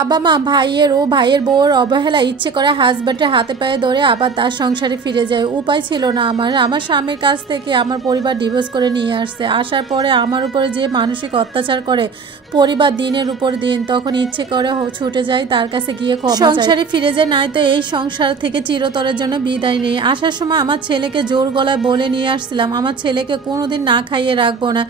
বাবা মা ভাইয়ের ও ভাইয়ের বউর অবহেলা ইচ্ছে করে হাজব্যান্ডের হাতে পায়ে ধরে আবার তার সংসারে ফিরে যায়। উপায় ছিল না আমার স্বামীর কাছ থেকে আমার পরিবার ডিভোর্স করে নিয়ে আসছে। আসার পরে আমার উপরে যে মানসিক অত্যাচার করে পরিবার দিনের উপর দিন, তখন ইচ্ছে করে ছুটে যায় তার কাছে গিয়ে সংসারে ফিরে যায়, নাই তো এই সংসার থেকে চিরতরের জন্য বিদায় নেই। আসার সময় আমার ছেলেকে জোর গলায় বলে নিয়ে আসছিলাম আমার ছেলেকে কোনোদিন না খাইয়ে রাখবো না,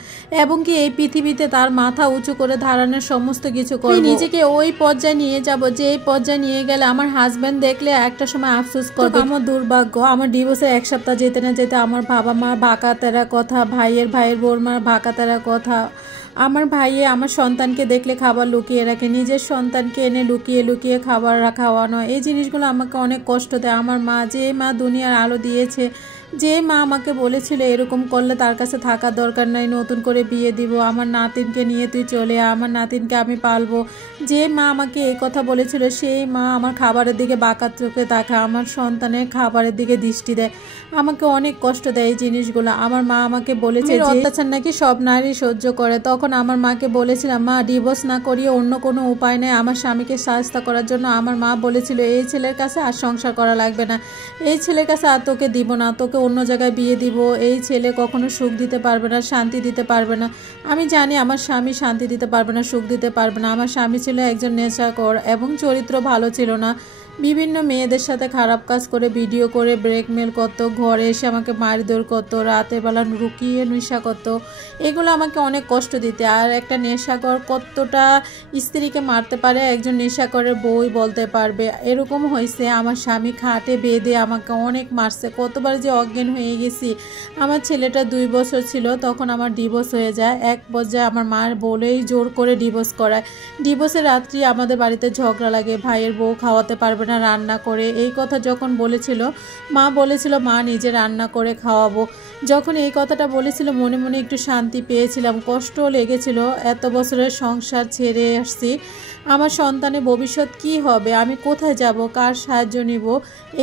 এবং কি এই পৃথিবীতে তার মাথা উঁচু করে ধারণের সমস্ত কিছু করে নিজেকে ওই পর্যায়ে নিয়ে যাব যে এই পর্যায়ে নিয়ে গেলে আমার হাজব্যান্ড দেখলে একটা সময় আফসোস করবে। আমার দুর্ভাগ্য, আমার ডিভোর্সের 1 সপ্তাহ যেতে না যেতে আমার বাবা মা ভাকা তেরা কথা, ভাইয়ের বোর মার ভাকা তেরা কথা। আমার ভাইয়ে আমার সন্তানকে দেখলে খাবার লুকিয়ে রাখে, নিজের সন্তানকে এনে লুকিয়ে লুকিয়ে খাবার খাওয়ানো, এই জিনিসগুলো আমাকে অনেক কষ্ট দেয়। আমার মা, যে মা দুনিয়ার আলো দিয়েছে, যে মা আমাকে বলেছিল এরকম করলে তার কাছে থাকার দরকার নাই, নতুন করে বিয়ে দিব, আমার নাতিনকে নিয়ে তুই চলে আয়, আমার নাতিনকে আমি পালবো, যে মা আমাকে এই কথা বলেছিল সেই মা আমার খাবারের দিকে বাঁকা চোখে তাকায়, আমার সন্তানের খাবারের দিকে দৃষ্টি দেয়, আমাকে অনেক কষ্ট দেয় এই জিনিসগুলো। আমার মা আমাকে বলেছে যে অত্যাচার নাকি সব নারী সহ্য করে। তখন আমার মাকে বলেছিলাম মা ডিভোর্স না করিয়ে অন্য কোনো উপায় নেই আমার স্বামীকে সাহায্য করার জন্য। আমার মা বলেছিল এই ছেলের কাছে আর সংসার করা লাগবে না, এই ছেলের কাছে আর তোকে দিব না, তোকে অন্য জায়গায় বিয়ে দিব, এই ছেলে কখনো সুখ দিতে পারবে না, শান্তি দিতে পারবে না। আমি জানি আমার স্বামী শান্তি দিতে পারবে না, সুখ দিতে পারবে না। আমার স্বামী ছিল একজন নেশাখোর এবং চরিত্র ভালো ছিল না, বিভিন্ন মেয়েদের সাথে খারাপ কাজ করে ভিডিও করে ব্ল্যাকমেল করতো, ঘরে এসে আমাকে মারধর করতো, রাতের বেলা লুকিয়ে নেশা করতো, এগুলো আমাকে অনেক কষ্ট দিতে। আর একটা নেশাখোর কতটা স্ত্রীকে মারতে পারে একজন নেশাখোরের বউই বলতে পারবে। এরকম হয়েছে আমার স্বামী খাটে বেঁধে আমাকে অনেক মারছে, কতবার যে অজ্ঞান হয়ে গেছি। আমার ছেলেটা 2 বছর ছিল তখন আমার ডিভোর্স হয়ে যায়। এক পর্যায়ে আমার মার বলেই জোর করে ডিভোর্স করায়। ডিভোর্সের রাত্রি আমাদের বাড়িতে ঝগড়া লাগে, ভাইয়ের বউ খাওয়াতে পারবে না রান্না করে, এই কথা যখন বলেছিল মা বলেছিল মা নিজে রান্না করে খাওয়াবো। যখন এই কথাটা বলেছিল মনে মনে একটু শান্তি পেয়েছিলাম, কষ্ট লেগেছিল, এত বছরের সংসার ছেড়ে আসছি, আমার সন্তানের ভবিষ্যৎ কি হবে, আমি কোথায় যাব, কার সাহায্য নিব,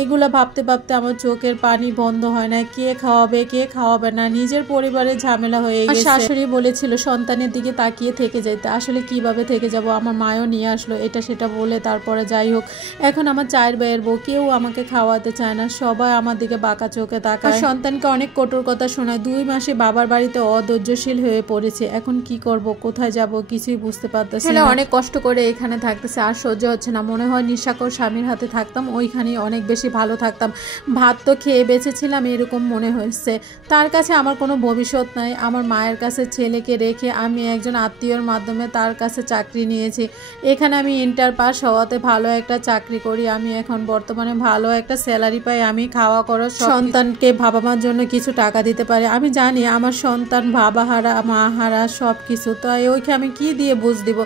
এগুলো ভাবতে ভাবতে আমার চোখের পানি বন্ধ হয় না। কে খাওয়াবে কে খাওয়াবে না, নিজের পরিবারের ঝামেলা হয়ে গেছে। শাশুড়ি বলেছিল সন্তানের দিকে তাকিয়ে থেকে যাইতে, আসলে কিভাবে থেকে যাব, আমার মায়ও নিয়ে আসলো এটা সেটা বলে। তারপরে যাই হোক, এখন আমার 4 ভাইয়ের বউ, কেউ আমাকে খাওয়াতে চায় না, সবাই আমার দিকে বাঁকা চোখে তাকায়, সন্তানকে অনেক কঠোর কথা শোনায়। 2 মাসে বাবার বাড়িতে অধৈর্যশীল হয়ে পড়েছে, এখন কি করব, কোথায় যাব কিছুই বুঝতে পারতেছি না। অনেক কষ্ট করে এখানে থাকতেছে, আর সহ্য হচ্ছে না। মনে হয় নিশাকর স্বামীর হাতে থাকতাম, ওইখানেই অনেক বেশি ভালো থাকতাম, ভাত তো খেয়ে বেঁচেছিলাম, এরকম মনে হয়েছে। তার কাছে আমার কোনো ভবিষ্যৎ নাই। আমার মায়ের কাছে ছেলেকে রেখে আমি একজন আত্মীয়র মাধ্যমে তার কাছে চাকরি নিয়েছি। এখানে আমি ইন্টার পাস হওয়াতে ভালো একটা চাকরি করি, আমি এখন বর্তমানে ভালো একটা স্যালারি পাই, আমি খাওয়া খরচ, সন্তানকে বাবা মার জন্য কিছু টাকা দিতে পারি। আমি জানি আমার সন্তান বাবা হারা মা হারা সব কিছু, তো ওইকে আমি কি দিয়ে বুঝ দিব।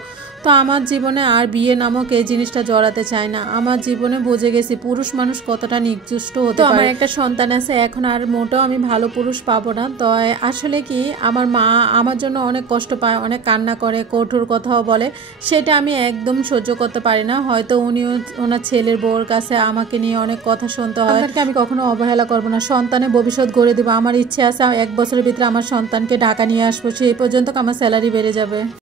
তো আমার জীবনে আর বিয়ে নামক এই জিনিসটা জড়াতে চাই না। আমার জীবনে বুঝে গেছি পুরুষ মানুষ কতটা নিকৃষ্ট হতে পারে। আমার একটা সন্তান আছে, এখন আর মোটেও আমি ভালো পুরুষ পাবো না। তো আসলে কি আমার মা আমার জন্য অনেক কষ্ট পায়, অনেক কান্না করে, কঠোর কথাও বলে, সেটা আমি একদম সহ্য করতে পারি না। হয়তো উনিও ওনার ছেলের বউর কাছে আমাকে নিয়ে অনেক কথা শুনতে হয়, আমি কখনো অবহেলা করবো না, সন্তানের ভবিষ্যৎ গড়ে দেবো। আমার ইচ্ছে আছে 1 বছরের ভিতরে আমার সন্তানকে ঢাকা নিয়ে আসবো, সেই পর্যন্ত আমার স্যালারি বেড়ে যাবে।